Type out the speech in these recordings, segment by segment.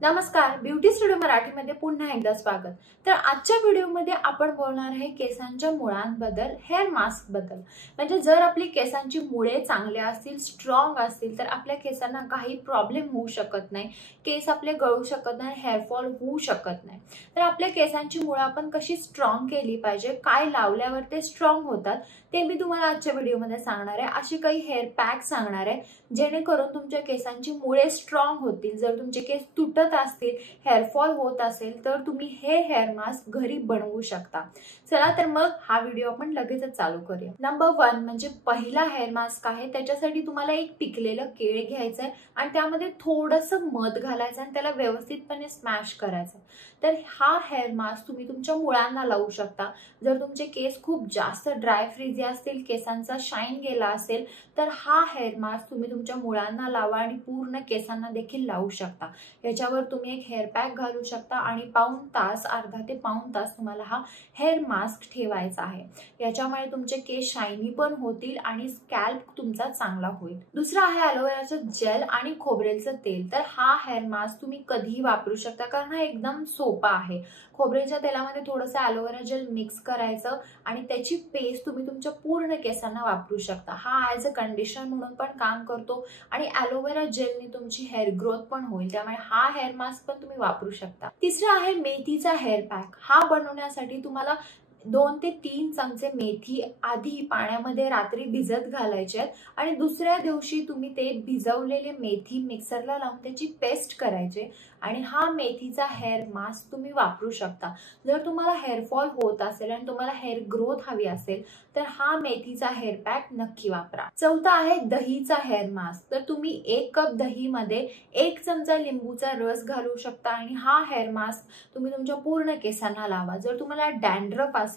नमस्कार, beauty studio मराठीमध्ये पुन्हा एकदा स्वागत। तर आजच्या व्हिडिओमध्ये आपण बोलणार आहे केसांच्या मुळांबद्दल, हेअर मास्क बद्दल। म्हणजे जर आपली केसांची मुळे चांगले असतील, स्ट्रॉंग असतील तर आपल्या केसांना काही प्रॉब्लेम होऊ शकत नाही, केस आपले गळू शकत नाही, हेअर फॉल होऊ शकत नाही। तर आपल्या केसांची मुळे आपण कशी स्ट्रॉंग केली पाहिजे, काय लावल्यावर ते स्ट्रॉंग होतात ते मी तुम्हाला आजच्या व्हिडिओमध्ये सांगणार आहे। अशी काही हेअर पॅक सांगणार आहे जेणेकरून तुमच्या केसांची मुळे स्ट्रॉंग होतील। जर तुमचे केस तुटत असतील, हेअर फॉल होत असेल तर तुम्ही हे हेअर मास्क घरी बनवू शकता। चला तर मग हा व्हिडिओ आपण लगेचच चालू करूया। नंबर 1 म्हणजे पहिला हेअर मास्क आहे, त्याच्यासाठी तुम्हाला एक पिकलेलं केळ घ्यायचं आहे आणि त्यामध्ये थोडंसं मध घालायचं आणि त्याला व्यवस्थितपणे स्मॅश करायचं। तर हा हेअर मास्क तुम्ही तुमच्या मुळांना लावू शकता। जर तुमचे केस खूप जास्त ड्राय फ्रीजी असतील, केसांचा शाईन गेला असेल तर हा हेअर मास्क तुम्ही तुमच्या मुळांना लावा आणि पूर्ण केसांना देखील लावू शकता। याच्यावर तुम्ही एक हेअर पॅक घालू शकता आणि पाऊण तास, अर्धा ते पाऊण तास तुम्हाला हा हेअर मास्क ठेवायचा आहे। याच्यामुळे तुमचे केस शायनी पण होतील आणि स्कॅल्प तुमचा चांगला होईल। दुसरा आहे ॲलोवेराचं जेल आणि खोबरेलचं तेल। तर हा हेअर मास्क तुम्ही कधीही वापरू शकता कारण हा एकदम सोपा आहे। खोबरेलच्या तेलामध्ये थोडंसं ॲलोवेरा जेल मिक्स करायचं आणि त्याची पेस्ट तुम्ही तुमच्या पूर्ण केसांना वापरू शकता। हा ॲज अ कंडिशनर म्हणून पण काम करतो आणि ॲलोवेरा जेलने तुमची हेअर ग्रोथ पण होईल, त्यामुळे हा हेअर मास्क पण तुम्ही वापरू शकता। तिसरा आहे मेथीचा हेअर पॅक। हा बनवण्यासाठी तुम्हाला 2 ते 3 चमचे मेथी आधी पाण्यामध्ये रात्री भिजत घालायचे आणि दुसऱ्या दिवशी तुम्ही ते भिजवलेले मेथी मिक्सरला लावून त्याची पेस्ट करायचे आणि हा मेथीचा हेअर मास्क तुम्ही वापरू शकता। जर तुम्हाला हेअर फॉल होत असेल आणि तुम्हाला हेअर ग्रोथ हवी असेल तर हा मेथीचा हेअर पॅक नक्की वापरा। चौथा आहे दहीचा हेअर मास्क। तर तुम्ही 1 कप दहीमध्ये 1 चमचा लिंबूचा रस घालू शकता आणि हा हेअर मास्क तुम्ही तुमच्या पूर्ण केसांना लावा। जर तुम्हाला डॅन्ड्रफ असेल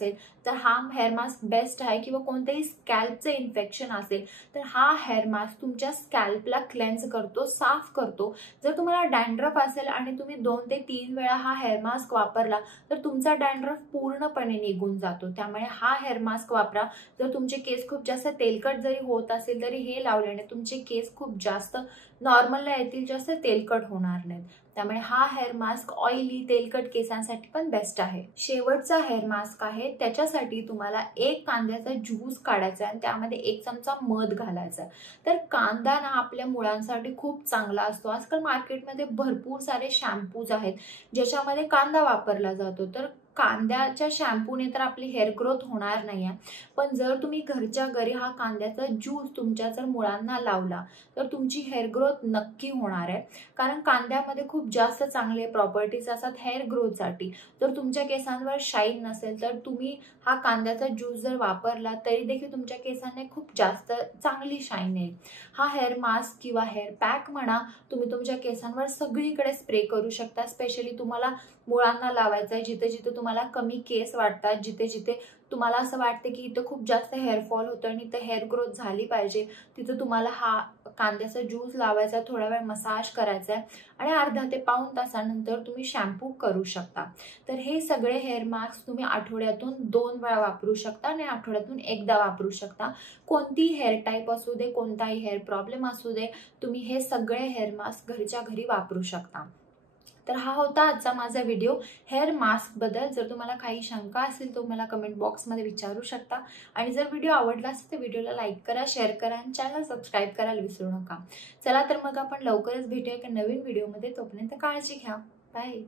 तर हा हेअर मास्क बेस्ट आहे, किंवा कोणतेही स्कॅल्पचे इन्फेक्शन असेल तर हा हेअर मास्क तुमच्या स्कॅल्पला क्लेन्स करतो, साफ करतो। जर तुम्हाला डॅन्ड्रफ असेल आणि तुम्ही 2 ते 3 वेळा हा हेअर मास्क वापरला तर तुमचा डॅन्ड्रफ पूर्णपणे निघून जातो, त्यामुळे हा हेअर मास्क वापरा। जर तुमचे केस खूप जास्त तेलकट जरी होत असेल तरी हे लावल्याने तुमचे केस खूप जास्त नॉर्मलला येतील, जास्त तेलकट होणार नाहीत। त्यामुळे हा हेअर मास्क ऑइली तेलकट केसांसाठी पण बेस्ट आहे। शेवटचा हेअर मास्क आहे, त्याच्यासाठी तुम्हाला 1 कांद्याचा ज्यूस काढायचा आणि त्यामध्ये 1 चमचा मध घालायचा। तर कांदा ना आपल्या मुळांसाठी खूप चांगला असतो। आजकाल मार्केटमध्ये भरपूर सारे शॅम्पूज आहेत ज्याच्यामध्ये कांदा वापरला जातो। तर कांद्याच्या शॅम्पूने तर आपली हेअर ग्रोथ होणार नाही आहे, पण जर तुम्ही घरच्या घरी हा कांद्याचा ज्यूस तुमच्या जर मुळांना लावला तर तुमची हेअर ग्रोथ नक्की होणार आहे। कारण कांद्यामध्ये खूप जास्त चांगले प्रॉपर्टीज असतात हेअर ग्रोथसाठी। जर तुमच्या केसांवर शाईन नसेल तर तुम्ही हा कांद्याचा ज्यूस जर वापरला तरी देखील तुमच्या केसांना खूप जास्त चांगली शाईन येईल। हा हेअर मास्क किंवा हेअर पॅक म्हणा, तुम्ही तुमच्या केसांवर सगळीकडे स्प्रे करू शकता। स्पेशली तुम्हाला मुळांना लावायचं आहे, जिथे जिथे तुम्हाला कमी केस वाटतात, जिथे जिथे तुम्हाला असं वाटते की इथं खूप जास्त हेअर फॉल होतं आणि इथं हेअर ग्रोथ झाली पाहिजे, तिथं तुम्हाला हा कांद्याचा ज्यूस लावायचा, थोडा वेळ मसाज करायचा आहे आणि अर्धा ते पाऊण तासानंतर तुम्ही शॅम्पू करू शकता। तर हे सगळे हेअर मास्क तुम्ही आठवड्यातून 2 वेळा वापरू शकता आणि आठवड्यातून एकदा वापरू शकता। कोणतीही हेअर टाईप असू दे, कोणताही हेअर प्रॉब्लेम असू दे, तुम्ही हे सगळे हेअर मास्क घरच्या घरी वापरू शकता। तर हा होता आजचा माझा व्हिडिओ हेअर मास्क बद्दल। जर तुम्हाला काही शंका असेल तर मला कमेंट बॉक्समध्ये विचारू शकता आणि जर व्हिडिओ आवडला असेल तर व्हिडिओला लाईक करा, शेअर करा आणि चॅनल सबस्क्राईब करायला विसरू नका। चला तर मग आपण लवकरच भेटूया एका नवीन व्हिडिओमध्ये। तोपर्यंत काळजी घ्या। बाय।